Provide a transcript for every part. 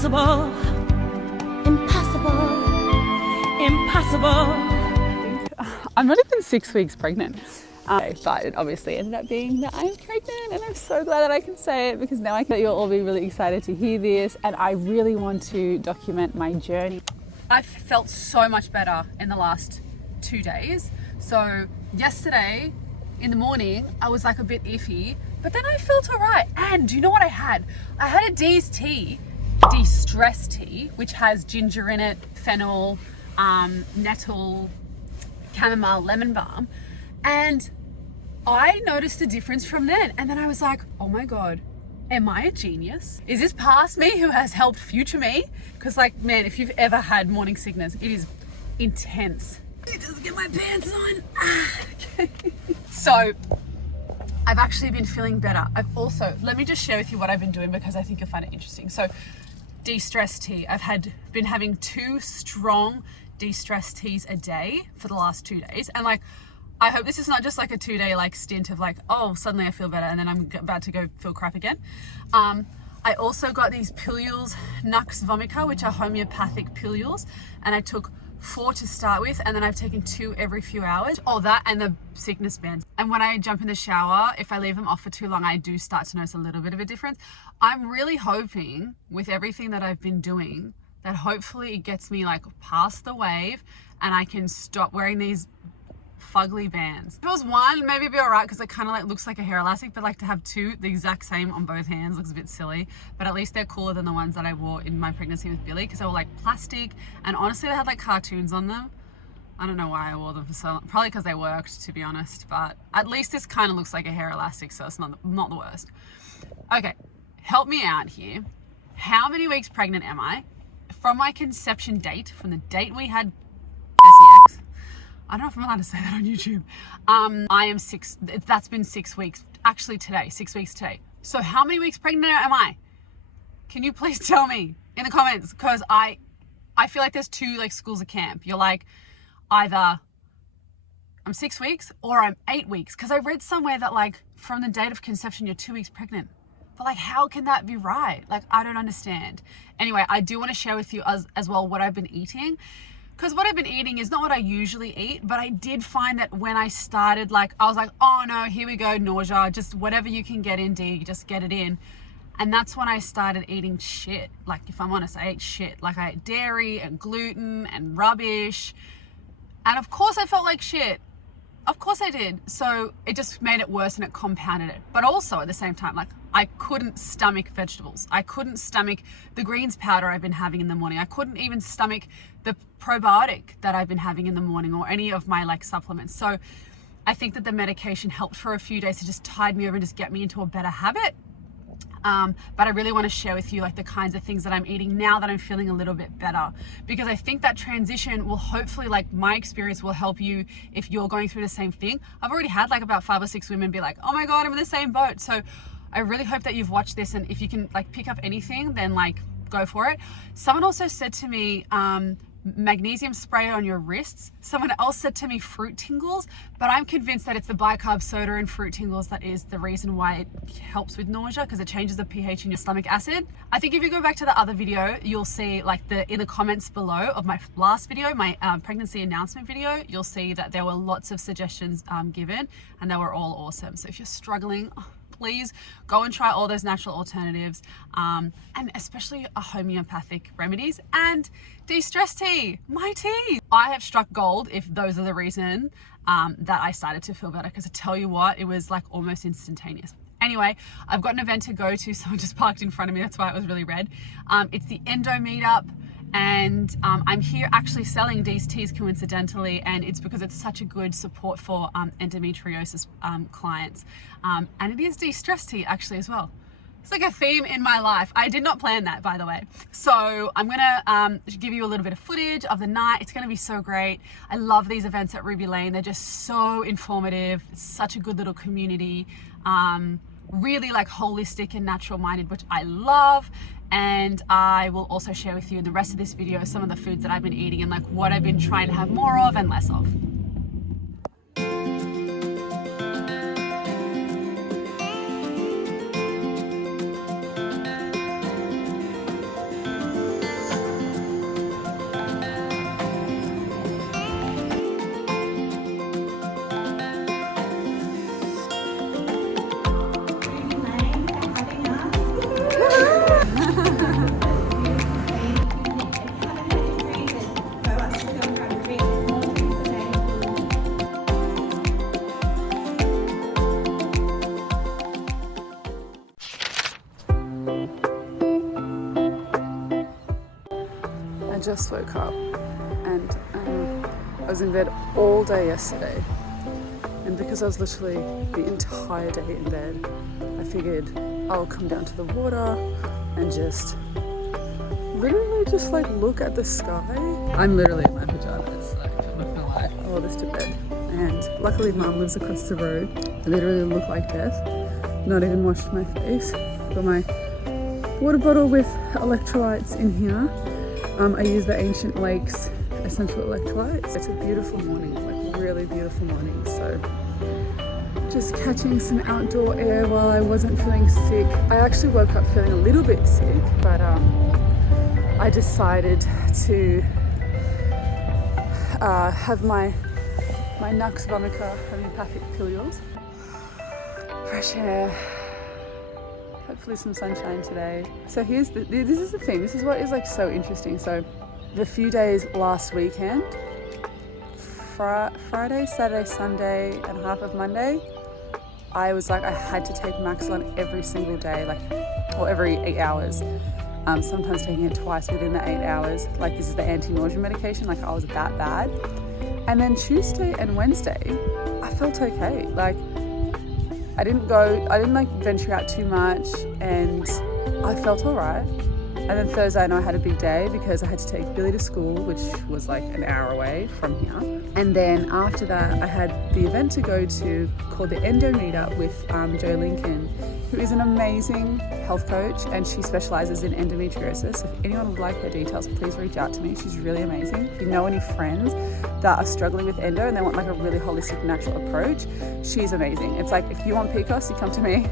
Impossible, impossible, impossible. I'm not even 6 weeks pregnant, but it obviously ended up being that I'm pregnant, and I'm so glad that I can say it because now I can. You'll all be really excited to hear this, and I really want to document my journey. I've felt so much better in the last 2 days. So yesterday in the morning, I was like a bit iffy, but then I felt all right. And do you know what I had? I had a Dees tea, de-stress tea, which has ginger in it, fennel, nettle, chamomile, lemon balm. And I noticed a difference from then. And then I was like, oh my God, am I a genius? Is this past me who has helped future me? Because like, man, if you've ever had morning sickness, it is intense. Let me just get my pants on. Okay. So I've actually been feeling better. I've also, let me just share with you what I've been doing because I think you'll find it interesting. So de-stress tea, I've been having 2 strong de-stress teas a day for the last 2 days. And like, I hope this is not just like a 2-day like stint of like, oh, suddenly I feel better and then I'm about to go feel crap again. I also got these pilules, Nux Vomica, which are homeopathic pilules. And I took 4 to start with, and then I've taken 2 every few hours. Oh, that and the sickness bands. And when I jump in the shower, if I leave them off for too long, I do start to notice a little bit of a difference. I'm really hoping with everything that I've been doing that hopefully it gets me like past the wave and I can stop wearing these fugly bands. If it was 1, maybe it'd be all right because it kind of like looks like a hair elastic, but like to have 2 the exact same on both hands looks a bit silly. But at least they're cooler than the ones that I wore in my pregnancy with Billy because they were like plastic, and honestly they had like cartoons on them. I don't know why I wore them for so long. Probably because they worked, to be honest, but at least this kind of looks like a hair elastic, so it's not the worst. Okay, help me out here. How many weeks pregnant am I? From my conception date, from the date we had SEX, I don't know if I'm allowed to say that on YouTube. I am 6, that's been 6 weeks. Actually today, 6 weeks today. So how many weeks pregnant am I? Can you please tell me in the comments? Because I feel like there's 2 like schools of camp. You're like, either I'm 6 weeks or I'm 8 weeks. Because I read somewhere that like from the date of conception, you're 2 weeks pregnant. But like, how can that be right? Like, I don't understand. Anyway, I do want to share with you as well what I've been eating. Because what I've been eating is not what I usually eat, but I did find that when I started, like, I was like, oh no, here we go, nausea, just whatever you can get in, D, just get it in. And that's when I started eating shit. Like, if I'm honest, I ate shit. Like, I ate dairy and gluten and rubbish. And of course I felt like shit. Of course I did. So it just made it worse and it compounded it. But also at the same time, like, I couldn't stomach vegetables. I couldn't stomach the greens powder I've been having in the morning. I couldn't even stomach the probiotic that I've been having in the morning or any of my like supplements. So I think that the medication helped for a few days to just tide me over and just get me into a better habit. But I really want to share with you like the kinds of things that I'm eating now that I'm feeling a little bit better, because I think that transition will hopefully, like my experience will help you if you're going through the same thing. I've already had like about 5 or 6 women be like, oh my God, I'm in the same boat. So I really hope that you've watched this, and if you can like pick up anything, then like go for it. Someone also said to me, magnesium spray on your wrists. Someone else said to me fruit tingles, but I'm convinced that it's the bicarb soda and fruit tingles that is the reason why it helps with nausea, because it changes the pH in your stomach acid. I think if you go back to the other video, you'll see like in the comments below of my last video, my pregnancy announcement video, you'll see that there were lots of suggestions given, and they were all awesome. So if you're struggling, please go and try all those natural alternatives, and especially homeopathic remedies and de-stress tea, my tea. I have struck gold if those are the reason that I started to feel better, because I tell you what, it was like almost instantaneous. Anyway, I've got an event to go to. Someone just parked in front of me. That's why it was really red. It's the Endo meetup. And I'm here actually selling these teas coincidentally, and it's because it's such a good support for endometriosis clients. And it is de-stress tea actually as well. It's like a theme in my life. I did not plan that, by the way. So I'm gonna give you a little bit of footage of the night. It's gonna be so great. I love these events at Ruby Lane. They're just so informative. It's such a good little community. Really like holistic and natural minded, which I love. And I will also share with you in the rest of this video some of the foods that I've been eating and like what I've been trying to have more of and less of. I just woke up and I was in bed all day yesterday, and because I was literally the entire day in bed, I figured I'll come down to the water and just literally just like look at the sky. I'm literally in my pajamas, like I'm not gonna lie. I wore this to bed, and luckily Mum lives across the road. I literally look like death. Not even washed my face. Got my water bottle with electrolytes in here. I use the Ancient Lakes essential electrolytes. It's a beautiful morning, like really beautiful morning. So just catching some outdoor air while I wasn't feeling sick. I actually woke up feeling a little bit sick, but I decided to have my Nux Vomica homeopathic pillules. Fresh air. Hopefully some sunshine today. So this is the thing. This is what is like so interesting. So the few days last weekend, Friday, Saturday, Sunday, and half of Monday, I was like, I had to take Maxilon every single day, or every 8 hours. Sometimes taking it twice within the 8 hours. Like this is the anti-nausea medication, like I was that bad. And then Tuesday and Wednesday, I felt okay. Like I didn't like venture out too much, and I felt all right. And then Thursday, I know I had a big day because I had to take Billy to school, which was like an hour away from here. And then after that, I had the event to go to called the Endo Meetup with Jo Lincoln, who is an amazing health coach, and she specializes in endometriosis. If anyone would like her details, please reach out to me. She's really amazing. If you know any friends that are struggling with endo and they want like a really holistic, natural approach, she's amazing. It's like, if you want PCOS, you come to me.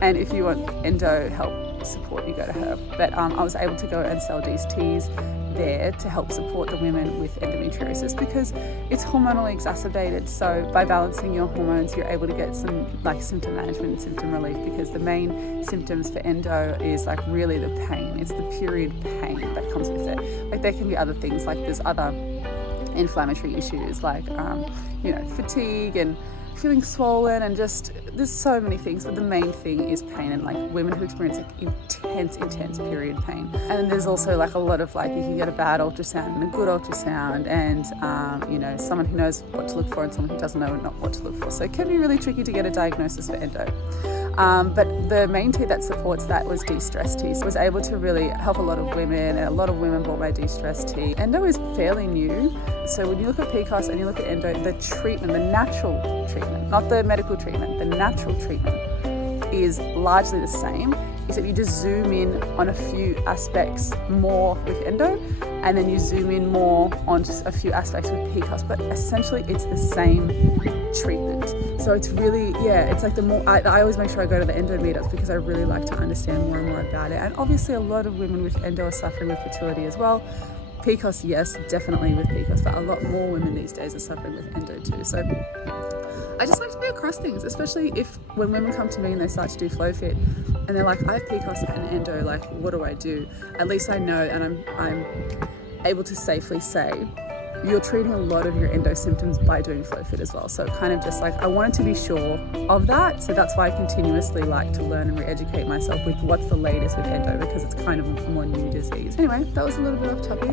And if you want endo help support, you go to her. But I was able to go and sell Dees teas there to help support the women with endometriosis because it's hormonally exacerbated. So by balancing your hormones, you're able to get some like symptom management and symptom relief, because the main symptoms for endo is like really the pain. It's the period pain that comes with it. Like there can be other things, like there's other inflammatory issues like fatigue and feeling swollen, and just there's so many things, but the main thing is pain, and like women who experience like intense period pain. And then there's also like a lot of like, you can get a bad ultrasound and a good ultrasound, and someone who knows what to look for and someone who doesn't know not what to look for. So it can be really tricky to get a diagnosis for endo. But the main tea that supports that was de-stress tea. So I was able to really help a lot of women, and a lot of women bought my de-stress tea. Endo is fairly new. So when you look at PCOS and you look at endo, the treatment, the natural treatment, not the medical treatment, the natural treatment is largely the same, except you just zoom in on a few aspects more with endo, and then you zoom in more on just a few aspects with PCOS, but essentially it's the same treatment. So it's really, it's like the more, I always make sure I go to the endo meetups because I really like to understand more and more about it. And obviously a lot of women with endo are suffering with fertility as well. PCOS, yes, definitely with PCOS, but a lot more women these days are suffering with endo too. So I just like to be across things, especially when women come to me and they start to do flow fit and they're like, I have PCOS and endo, like what do I do? At least I know, and I'm able to safely say you're treating a lot of your endo symptoms by doing flow fit as well. So kind of just like, I wanted to be sure of that. So that's why I continuously like to learn and re-educate myself with what's the latest with endo, because it's kind of a more new disease. Anyway, that was a little bit off topic.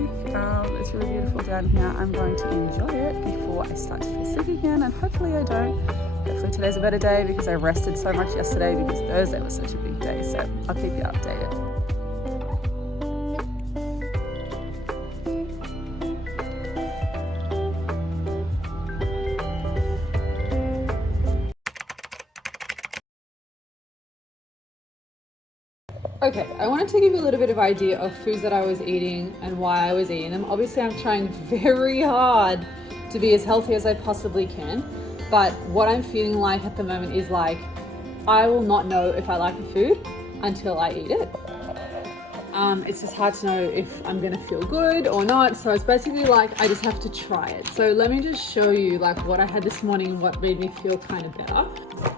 It's really beautiful down here. I'm going to enjoy it before I start to feel sick again, and hopefully I don't. Hopefully today's a better day because I rested so much yesterday because Thursday was such a big day. So I'll keep you updated. Okay, I wanted to give you a little bit of idea of foods that I was eating and why I was eating them. Obviously, I'm trying very hard to be as healthy as I possibly can, but what I'm feeling like at the moment is like, I will not know if I like a food until I eat it. It's just hard to know if I'm gonna feel good or not. So it's basically like, I just have to try it. So let me just show you like what I had this morning, what made me feel kind of better.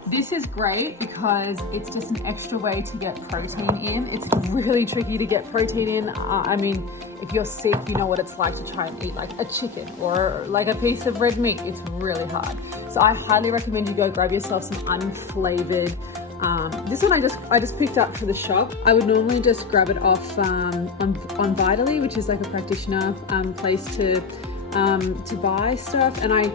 This is great because it's just an extra way to get protein in. It's really tricky to get protein in. I mean, if you're sick, you know what it's like to try and eat like a chicken or like a piece of red meat. It's really hard. So I highly recommend you go grab yourself some unflavored this one I just picked up for the shop. I would normally just grab it off on Vitally, which is like a practitioner place to buy stuff, and I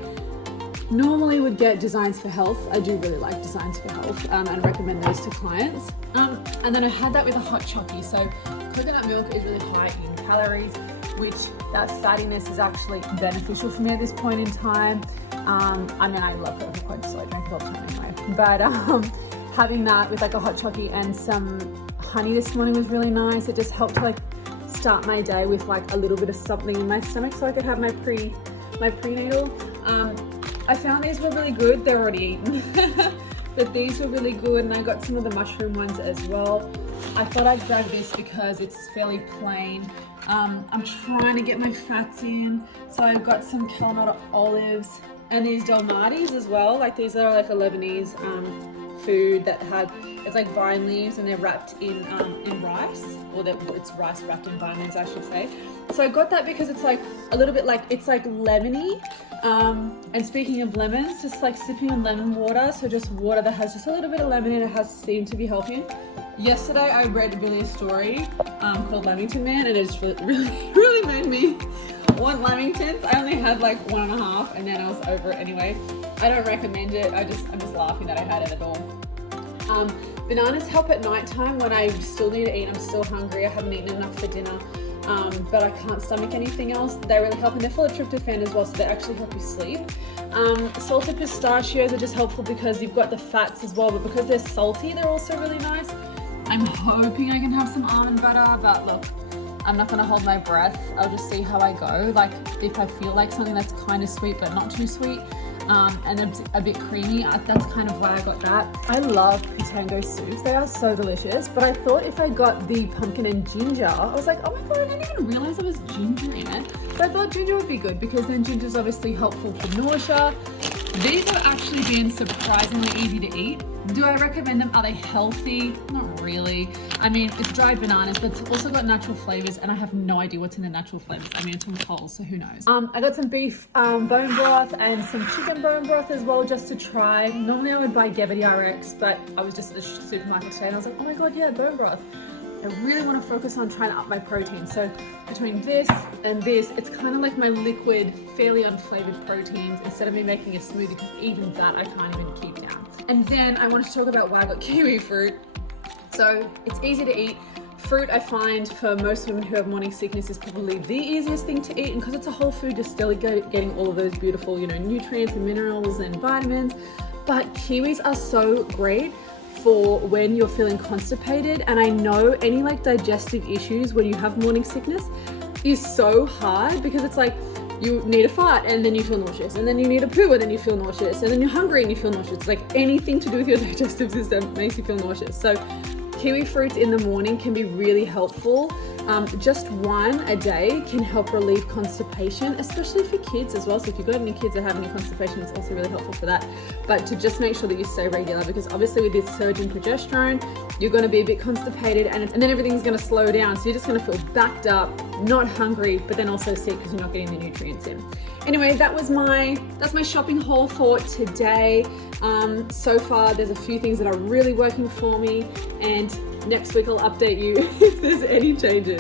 normally would get Designs for Health. I do really like Designs for Health and recommend those to clients. And then I had that with a hot chocolate. So coconut milk is really high in calories, which that fattiness is actually beneficial for me at this point in time. I mean, I love Coco Quench, so I drink it all the time anyway. But having that with like a hot chocolate and some honey this morning was really nice. It just helped to like start my day with like a little bit of something in my stomach so I could have my prenatal. I found these were really good. They're already eaten. But these were really good, and I got some of the mushroom ones as well. I thought I'd grab this because it's fairly plain. I'm trying to get my fats in, so I've got some Kalamata olives and these dolmadis as well. Like these are like a Lebanese food that it's like vine leaves, and they're wrapped in rice, or it's rice wrapped in vine leaves, I should say. So I got that because it's like a little bit like, it's like lemony. And speaking of lemons, just like sipping on lemon water, so just water that has just a little bit of lemon in it has seemed to be helping. Yesterday I read really a story called Lamington Man, and it just really made me want Lamingtons. I only had like 1.5, and then I was over it anyway. I don't recommend it. I'm just laughing that I had it at all. Bananas help at night time when I still need to eat. I'm still hungry. I haven't eaten enough for dinner. But I can't stomach anything else. They really help, and they're full of tryptophan as well, so they actually help you sleep. Salted pistachios are just helpful because you've got the fats as well, but because they're salty, they're also really nice. I'm hoping I can have some almond butter, but look, I'm not gonna hold my breath. I'll just see how I go. Like if I feel like something that's kind of sweet, but not too sweet, and a bit creamy, that's kind of why I got that. I love Pitango soups. They are so delicious, but I thought if I got the pumpkin and ginger, I was like, oh my God, I didn't even realize there was ginger in it. But I thought ginger would be good because then ginger is obviously helpful for nausea. These are actually being surprisingly easy to eat. Do I recommend them? Are they healthy? Not really. I mean, it's dried bananas, but it's also got natural flavors, and I have no idea what's in the natural flavors. I mean, it's from Coles, so who knows? I got some beef bone broth and some chicken bone broth as well, just to try. Normally I would buy Gebedy RX, but I was just at the supermarket today, and I was like, oh my God, yeah, bone broth. I really want to focus on trying to up my protein. So between this and this, it's kind of like my liquid, fairly unflavored proteins, instead of me making a smoothie, because even that I can't even keep down. And then I wanted to talk about why I got kiwi fruit. So it's easy to eat. Fruit, I find, for most women who have morning sickness, is probably the easiest thing to eat, and because it's a whole food, you're still getting all of those beautiful, nutrients and minerals and vitamins. But kiwis are so great for when you're feeling constipated, and I know any like digestive issues when you have morning sickness is so hard, because it's like you need a fart and then you feel nauseous, and then you need a poo and then you feel nauseous, and then you're hungry and you feel nauseous. It's like anything to do with your digestive system makes you feel nauseous. So kiwi fruits in the morning can be really helpful. Just one a day can help relieve constipation, especially for kids as well. So if you've got any kids that are having a constipation, it's also really helpful for that. But to just make sure that you stay regular, because obviously with this surge in progesterone, you're going to be a bit constipated, and then everything's going to slow down. So you're just going to feel backed up, not hungry, but then also sick because you're not getting the nutrients in. Anyway, that's my shopping haul for today. So far, there's a few things that are really working for me, and next week I'll update you if there's any changes.